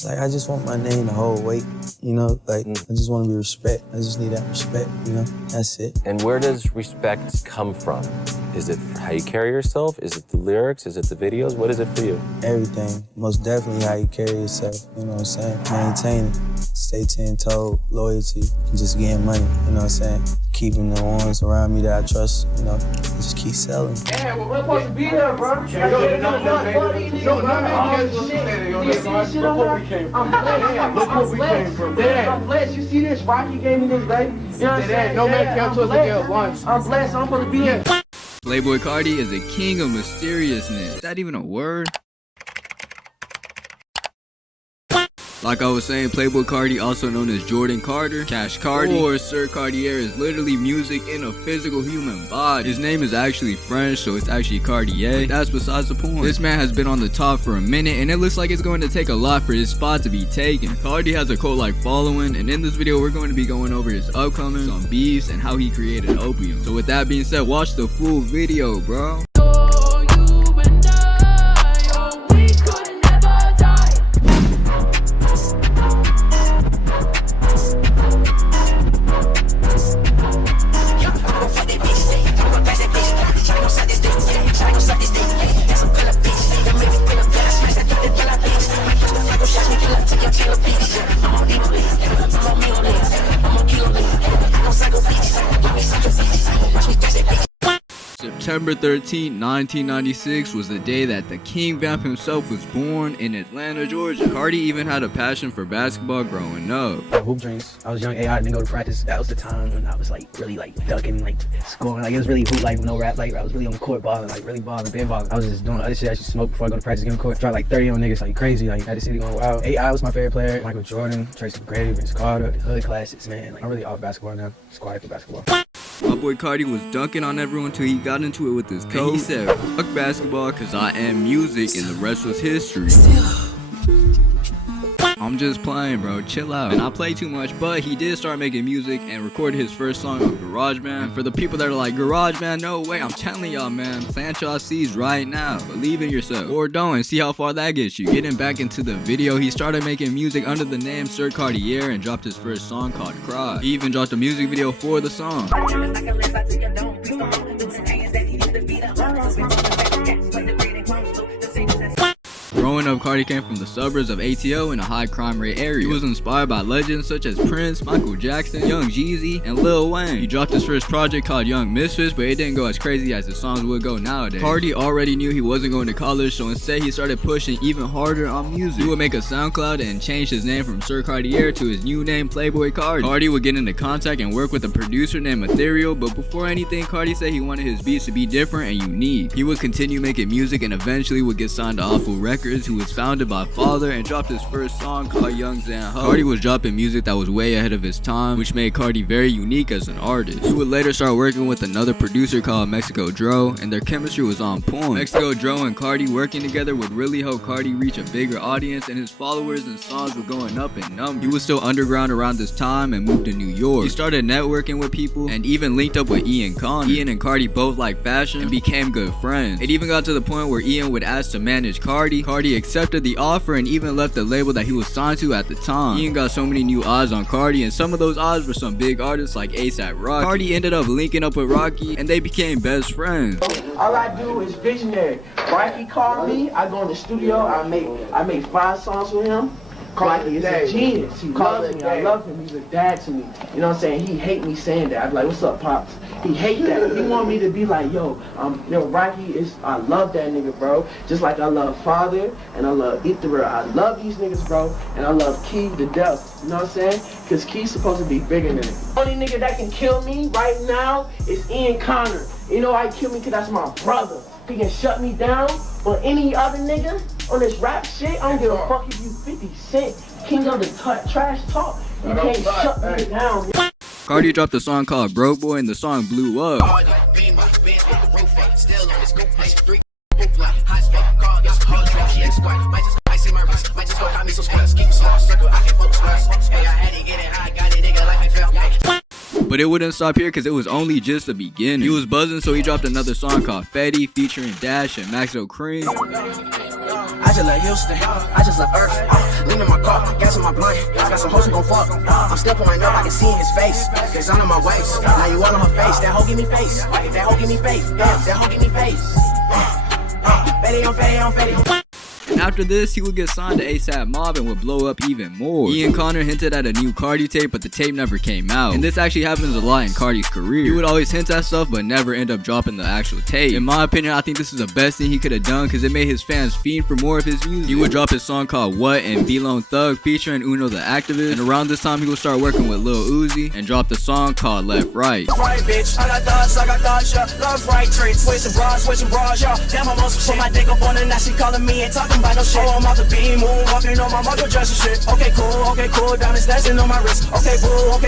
It's like, I just want my name to hold weight, you know? Like, I just want to be respect. I just need that respect, you know? That's it. And where does respect come from? Is it how you carry yourself? Is it the lyrics? Is it the videos? What is it for you? Everything. Most definitely how you carry yourself, you know what I'm saying? Maintaining, stay 10-toe, loyalty, and just getting money, you know what I'm saying? Keeping the ones around me that I trust, you know, and just keep selling. Yeah, well, we're supposed to be here, bro. I'm blessed. You see this? Rocky gave me this, baby. You know what I'm saying? No man comes to us again once. I'm blessed. I'm supposed to be here. Playboi Carti is a king of mysteriousness. Is that even a word? Like I was saying, Playboi Carti, also known as Jordan Carter, Cash Cardi, or Sir Cartier, is literally music in a physical human body. His name is actually French, so it's actually Cartier. But that's besides the point. This man has been on the top for a minute, and it looks like it's going to take a lot for his spot to be taken. Cardi has a cult-like following, and in this video, we're going to be going over his upcoming, some beefs, and how he created Opium. So with that being said, watch the full video, bro. September 13, 1996 was the day that the King Vamp himself was born in Atlanta, Georgia. Carti even had a passion for basketball growing up. Hoop dreams. I was young, AI, didn't go to practice. That was the time when I was like really like ducking, like scoring. Like it was really hoop like no rap. Like I was really on the court balling, like really balling, been balling. I was just doing other shit. I should smoke before I go to practice, get on the court. Dropped like 30 on niggas like crazy. Like had the city going wild. AI was my favorite player. Michael Jordan, Tracy McGrady, Vince Carter, hood classics, man. Like I'm really off basketball now. Just quiet for basketball. My boy Carti was dunking on everyone till he got into it with his coach. He said, "Fuck basketball, cause I am music," and the rest was history. I'm just playing, bro. Chill out. And I play too much, but he did start making music and recorded his first song on GarageBand. And for the people that are like, GarageBand, no way, I'm telling y'all, man, plant y'all seeds right now. Believe in yourself. Or don't, and see how far that gets you. Getting back into the video, he started making music under the name Sir Cartier and dropped his first song called Cry. He even dropped a music video for the song. Growing up, Carti came from the suburbs of ATO in a high crime rate area. He was inspired by legends such as Prince, Michael Jackson, Young Jeezy, and Lil Wayne. He dropped his first project called Young Misfits, but it didn't go as crazy as the songs would go nowadays. Carti already knew he wasn't going to college, so instead he started pushing even harder on music. He would make a SoundCloud and change his name from Sir Cartier to his new name, Playboi Carti. Carti would get into contact and work with a producer named Ethereal, but before anything, Carti said he wanted his beats to be different and unique. He would continue making music and eventually would get signed to Awful Records, who was founded by Father, and dropped his first song called Young Zan Ho. Carti was dropping music that was way ahead of his time, which made Carti very unique as an artist. He would later start working with another producer called Mexico Dro, and their chemistry was on point. Mexico Dro and Carti working together would really help Carti reach a bigger audience, and his followers and songs were going up in numbers. He was still underground around this time and moved to New York. He started networking with people and even linked up with Ian Connor. Ian and Carti both liked fashion and became good friends. It even got to the point where Ian would ask to manage Carti. Carti accepted the offer and even left the label that he was signed to at the time. Ian got so many new eyes on Carti, and some of those eyes were some big artists like A$AP Rocky. Carti ended up linking up with Rocky, and they became best friends. All I do is visionary. Rocky called me, I go in the studio, I make 5 songs with him. Rocky is a genius. He loves me. I love him. He's a dad to me. You know what I'm saying? He hate me saying that. I'm like, what's up, Pops? He hate that. He want me to be like, yo, Rocky is, I love that nigga, bro. Just like I love Father and I love Ithera. I love these niggas, bro. And I love Key to death. You know what I'm saying? Because Key's supposed to be bigger than him. The only nigga that can kill me right now is Ian Connor. You know why he kill me? Because that's my brother. He can shut me down. Or any other nigga on this rap shit, I don't give a fuck if you 50 Cent, king of the trash talk. You can't shut me down. Carti dropped a song called Broke Boy, and the song blew up. But it wouldn't stop here because it was only just the beginning. He was buzzing, so he dropped another song called Fetty featuring Dash and Maxo Cream. I just love Houston, I just love Earth. Lean in my car, on my blunt. Got some hoes who gon' fuck. I'm still pouring up, I can see in his face. Cause I'm on my waist. Now you all on her face. That hoe give me face. That hoe give me face. Damn, that hoe give me face. Fetty on fetty on fetty on. After this, he would get signed to ASAP Mob and would blow up even more. He and Connor hinted at a new Cardi tape, but the tape never came out. And this actually happens a lot in Cardi's career. He would always hint at stuff, but never end up dropping the actual tape. In my opinion, I think this is the best thing he could have done because it made his fans fiend for more of his music. He would drop his song called What and B-Lone Thug featuring Uno the Activist. And around this time, he would start working with Lil Uzi and drop the song called Left Right. Right, bitch. I got dots, yeah. Love right tricks. Switching bras, yeah. Damn, I'm on some shit. My dick up on her, now she calling me and talking about no shit. I'm out the beam, walking on my mother dress and shit. Okay, cool. Diamonds dancing on my wrist. Okay,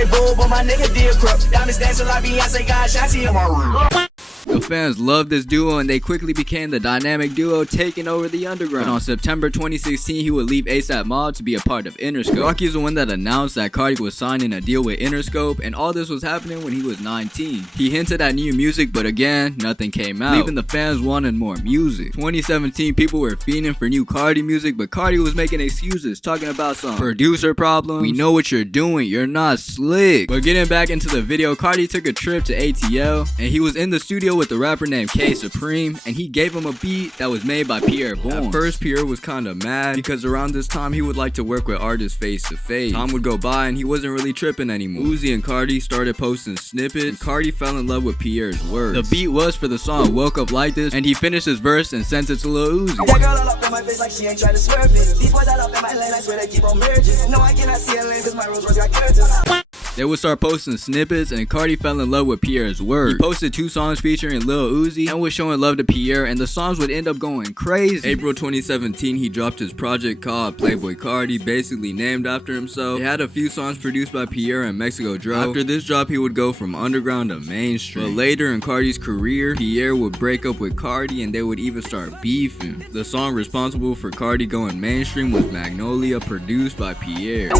boo, but my nigga did crook. Diamonds dancing like Beyonce got shotty on my wrist. The fans loved this duo and they quickly became the dynamic duo taking over the underground. And on September 2016, he would leave ASAP Mob to be a part of Interscope. Rocky is the one that announced that Cardi was signing a deal with Interscope, and all this was happening when he was 19. He hinted at new music, but again, nothing came out, leaving the fans wanting more music. 2017, people were fiending for new Cardi music, but Cardi was making excuses, talking about some producer problems. We know what you're doing, you're not slick. But getting back into the video, Cardi took a trip to ATL, and he was in the studio with a rapper named K Supreme, and he gave him a beat that was made by Pierre Bourne. At first, Pierre was kinda mad because around this time he would like to work with artists face to face. Time would go by and he wasn't really tripping anymore. Uzi and Cardi started posting snippets, and Cardi fell in love with Pierre's words. The beat was for the song Woke Up Like This, and he finished his verse and sent it to Lil Uzi. That girl all up in my face like she ain't try to swerve me. These boys all up in my lane, I swear they keep on merging. No, I cannot see a lane cause my Rolls Royce got curtains. They would start posting snippets, and Cardi fell in love with Pierre's words. He posted 2 songs featuring Lil Uzi and was showing love to Pierre, and the songs would end up going crazy. April 2017, he dropped his project called Playboi Carti, basically named after himself. It had a few songs produced by Pierre and Mexico Dro. After this drop, he would go from underground to mainstream. But later in Cardi's career, Pierre would break up with Cardi, and they would even start beefing. The song responsible for Cardi going mainstream was Magnolia, produced by Pierre.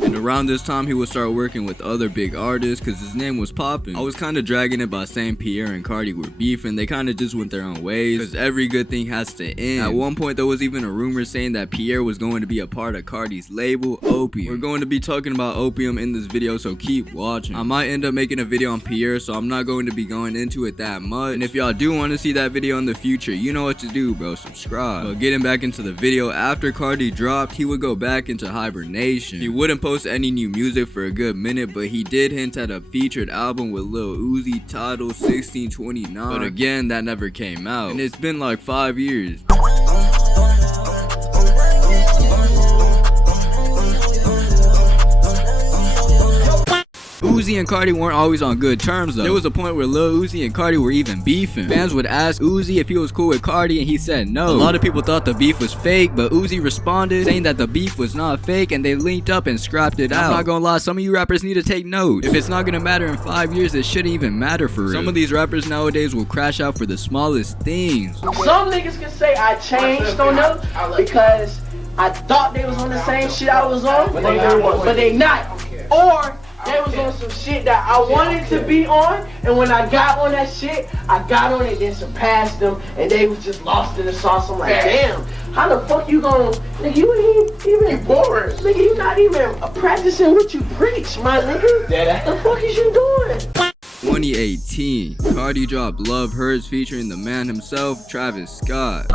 And around this time, he would start working with other big artists because his name was popping. I was kind of dragging it by saying Pierre and Cardi were beefing. They kind of just went their own ways because every good thing has to end. At one point, there was even a rumor saying that Pierre was going to be a part of Cardi's label, Opium. We're going to be talking about Opium in this video, so keep watching. I might end up making a video on Pierre, so I'm not going to be going into it that much. And if y'all do want to see that video in the future, you know what to do, bro. Subscribe. But getting back into the video, after Cardi dropped, he would go back into hibernation. He wouldn't post any new music for a good minute, but he did hint at a featured album with Lil Uzi titled 1629, but again, that never came out, and it's been like 5 years. Uzi and Cardi weren't always on good terms though. There was a point where Lil Uzi and Cardi were even beefing. Fans would ask Uzi if he was cool with Cardi and he said no. A lot of people thought the beef was fake, but Uzi responded saying that the beef was not fake and they linked up and scrapped it out. I'm not gonna lie, some of you rappers need to take notes. If it's not gonna matter in 5 years, it shouldn't even matter for real. Some of these rappers nowadays will crash out for the smallest things. Some niggas can say I changed on them because I thought they was on the same shit I was on, but they not. Or they was on some shit that I wanted to be on, and when I got on that shit, I got on it, then surpassed them, and they was just lost in the sauce. I'm like, damn, how the fuck you gon', nigga, you ain't even boring. Nigga, you not even practicing what you preach, my nigga. The fuck is you doing? 2018, Cardi dropped Love Hurts featuring the man himself, Travis Scott.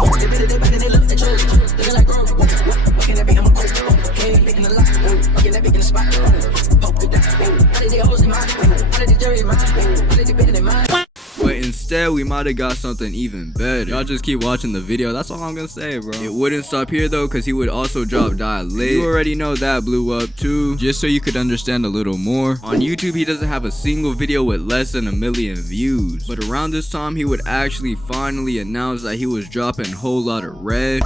But instead, we might have got something even better. Y'all just keep watching the video. That's all I'm gonna say, bro. It wouldn't stop here though, because he would also drop Dilate. You already know that blew up too. Just so you could understand a little more. On YouTube, he doesn't have a single video with less than 1 million views. But around this time, he would actually finally announce that he was dropping Whole Lotta Red.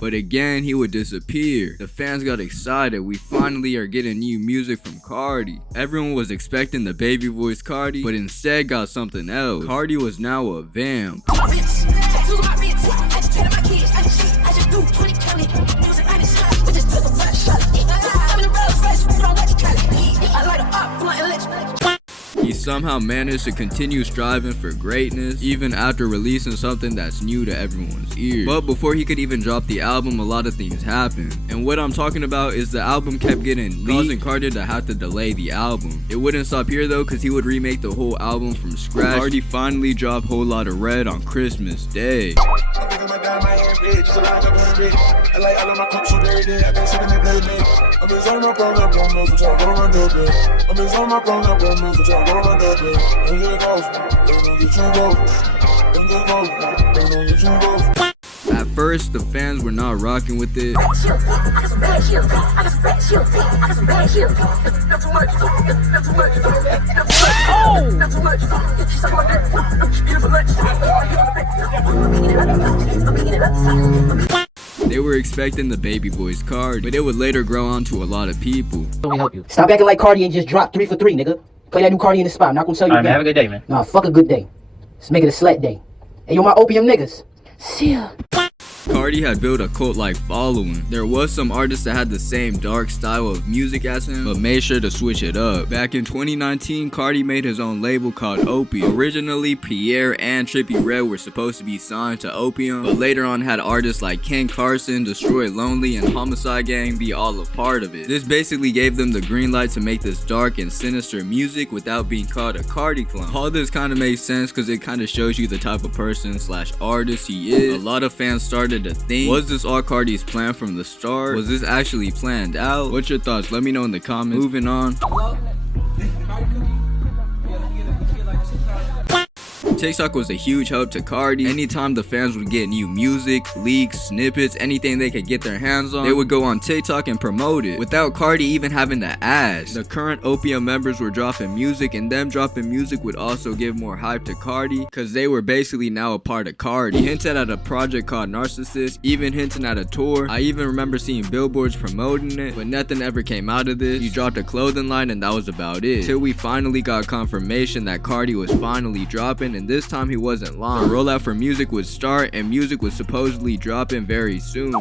But again, he would disappear. The fans got excited. We finally are getting new music from Cardi. Everyone was expecting the baby voice Cardi, but instead got something else. Cardi was now a vamp. somehow managed to continue striving for greatness even after releasing something that's new to everyone's ears. But before he could even drop the album, a lot of things happened. And what I'm talking about is the album kept getting leaked, causing Carti to have to delay the album. It wouldn't stop here though, cause he would remake the whole album from scratch. Carti finally dropped Lotta Red on Christmas Day. At first, the fans were not rocking with it. They were expecting the baby boy's card, but it would later grow on to a lot of people. Let me help you. Stop acting like Cardi and just drop 3 for 3, nigga. Play that new Cardi in the spot. I'm not gonna tell you. Alright, man, have a good day, man. Nah, fuck a good day. Let's make it a slut day. Hey, yo, my Opium niggas. See ya. Carti had built a cult-like following. There was some artists that had the same dark style of music as him, but made sure to switch it up. Back in 2019, Carti made his own label called Opium. Originally, Pierre and Trippie Redd were supposed to be signed to Opium, but later on had artists like Ken Carson, Destroy Lonely, and Homicide Gang be all a part of it. This basically gave them the green light to make this dark and sinister music without being called a Carti clone. All this kind of makes sense because it kind of shows you the type of person / artist he is. A lot of fans started to think, was this all Carti's plan from the start? Was this actually planned out? What's your thoughts? Let me know in the comments. Moving on. TikTok was a huge help to Carti. Anytime the fans would get new music, leaks, snippets, anything they could get their hands on, they would go on TikTok and promote it without Carti even having to ask. The current Opium members were dropping music, and them dropping music would also give more hype to Carti because they were basically now a part of Carti. He hinted at a project called Narcissist, even hinting at a tour. I even remember seeing billboards promoting it, but nothing ever came out of this. He dropped a clothing line and that was about it. Till we finally got confirmation that Carti was finally dropping, and this time he wasn't lying. The rollout for music would start and music was supposedly dropping very soon.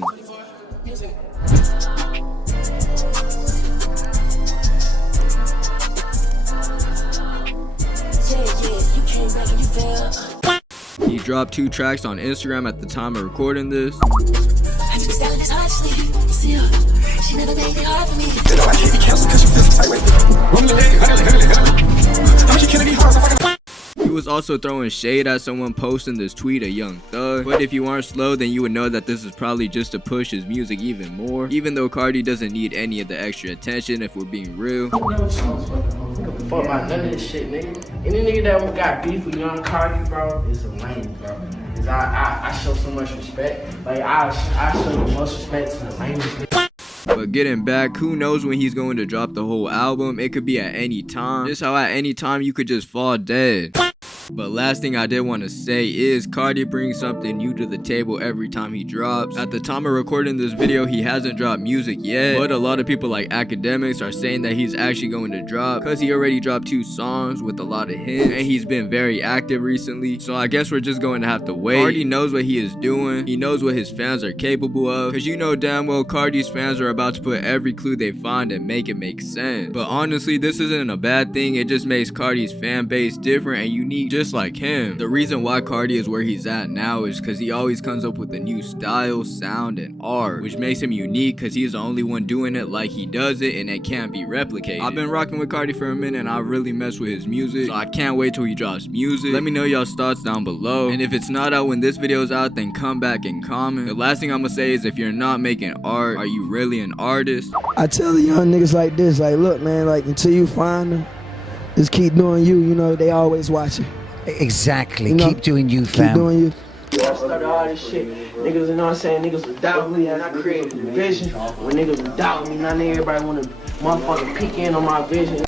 He dropped 2 tracks on Instagram at the time of recording this. He was also throwing shade at someone posting this tweet, a Young Thug. But if you aren't slow, then you would know that this is probably just to push his music even more. Even though Carti doesn't need any of the extra attention, if we're being real. Fuck about none of this shit, nigga. Any nigga that got beef with Young Carti, bro, is a lame, bro. Cause I show so much respect. Like I show the most respect to the lamest nigga. But getting back, who knows when he's going to drop the whole album? It could be at any time. Just how at any time you could just fall dead. But last thing I did want to say is Carti brings something new to the table every time he drops. At the time of recording this video, he hasn't dropped music yet, but a lot of people like academics are saying that he's actually going to drop because he already dropped 2 songs with a lot of hits and he's been very active recently. So I guess we're just going to have to wait. Carti knows what he is doing. He knows what his fans are capable of, because you know damn well Carti's fans are about to put every clue they find and make it make sense. But honestly, this isn't a bad thing. It just makes Carti's fan base different and unique, just like him. The reason why Carti is where he's at now is because he always comes up with a new style, sound, and art, which makes him unique because he's the only one doing it like he does it and it can't be replicated. I've been rocking with Carti for a minute and I really mess with his music, so I can't wait till he drops music. Let me know y'all's thoughts down below, and if it's not out when this video is out, then come back and comment. The last thing I'm gonna say is, if you're not making art, are you really an artist? I tell the young niggas like this, like, look, man, like, until you find them, just keep doing you. You know, they always watching. Exactly. You know, keep doing you, fam. Keep doing you. I started all this shit. Niggas, you know what I'm saying? Niggas was doubting me and I created the vision. When niggas was doubting me, now everybody wanna motherfucking peek in on my vision.